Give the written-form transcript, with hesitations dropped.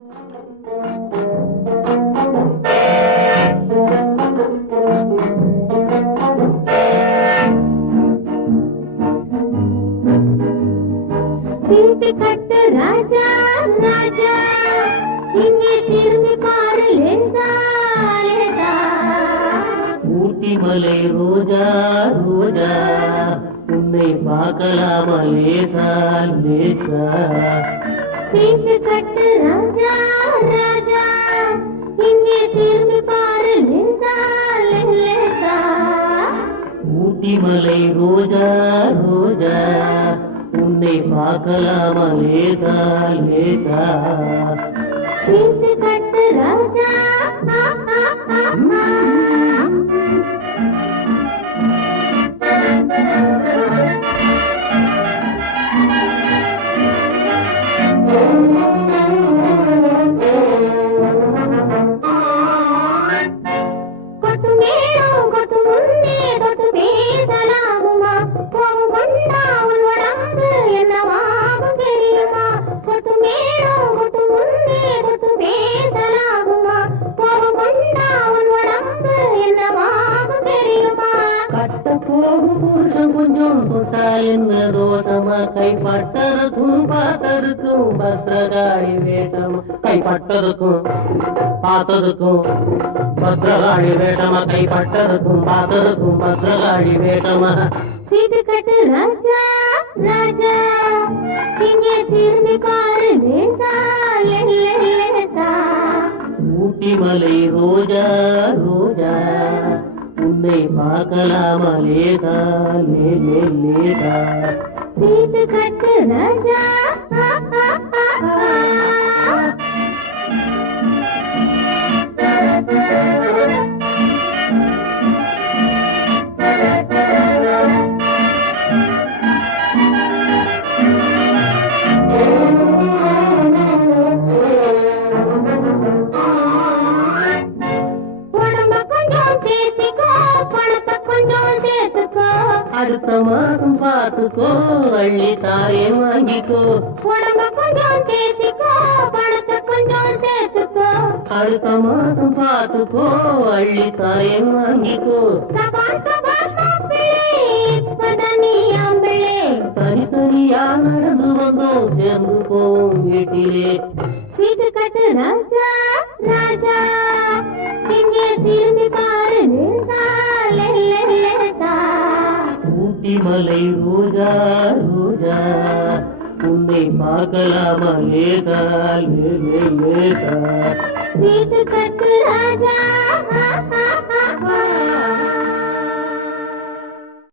சீட்டு கட்டு ராஜா ராஜா, இங்கே திரும்பி பாரு லேசா லேசா. ஊட்டி மலை ரோஜா ரோஜா, உன்னை பார்க்கலாமா லேசா லேசா. சீட்டு கட்டு ராஜா ராஜா, இங்கே திரும்பி பாரு லேசா லேசா. ஊட்டி மலை ரோஜா ரோஜா, உன்னை பார்க்கலாமா லேசா லேசா. சீட்டு கட்டு ராஜா கொட்டு மேளம் கொட்டு முன்னே தொட்டு பேசலாகுமா? கோபம் கொண்டா உன் உடம்பு என்னவாகும் தெரியுமா? கொட்டு மேளம் கொட்டு முன்னே தொட்டு பேசலாகுமா? கோபம் கொண்டா உன் உடம்பு என்னவாகும் தெரியுமா? கட்ட போகும் புருஷன் கொஞ்சம் தொட்டா என்ன தோஷமா? கைப்பட்டதுக்கும் பார்த்ததுக்கும் பத்திரகாளி வேட்டமா? கைப்பட்டதுக்கும் பார்த்ததுக்கும் பத்திரகாளி வேட்டமா? கைப்பட்டதுக்கும் பார்த்ததுக்கும் பத்திரகாளி வேட்டமா? சீட்டு கட்டு ராஜா ராஜா, இங்கே திரும்பி பாரு லேசா லேசா. ஊட்டி மலை ரோஜா ரோஜா, உன்னை பார்க்கலாமா லேசா லேசா. சீட்டு கட்டு ராஜா உடம்ப கொஞ்சம் சேர்த்திக்கோ, பணத்தை கொஞ்சம் சேர்த்துக்கோ. அடுத்த மாதம் பார்த்துக்கோ, அள்ளி தாயே வாங்கிக்கோ. உடம்ப கொஞ்சம் சேர்த்திக்கோ, பணத்தை கொஞ்சம் சேர்த்துக்கோ. அடுத்த மாதம் பார்த்துக்கோ, அள்ளி தாயே வாங்கிக்கோ. சபான் சபான் மாப்பிள்ளை, இப்பதான் நீ ஆம்பிள்ளை. தனித்தனியா நடந்து வந்தோம், சேர்ந்து போவோம் வீட்டிலே. சீட்டு கட்டு ராஜா ராஜா, இங்கே திரும்பி பாரு லேசா லேசா. ஊட்டி மலை ரோஜா ரோஜா, உன்னை பார்க்கலாமா லேசா லேசா. சீட்டு கட்டு ராஜா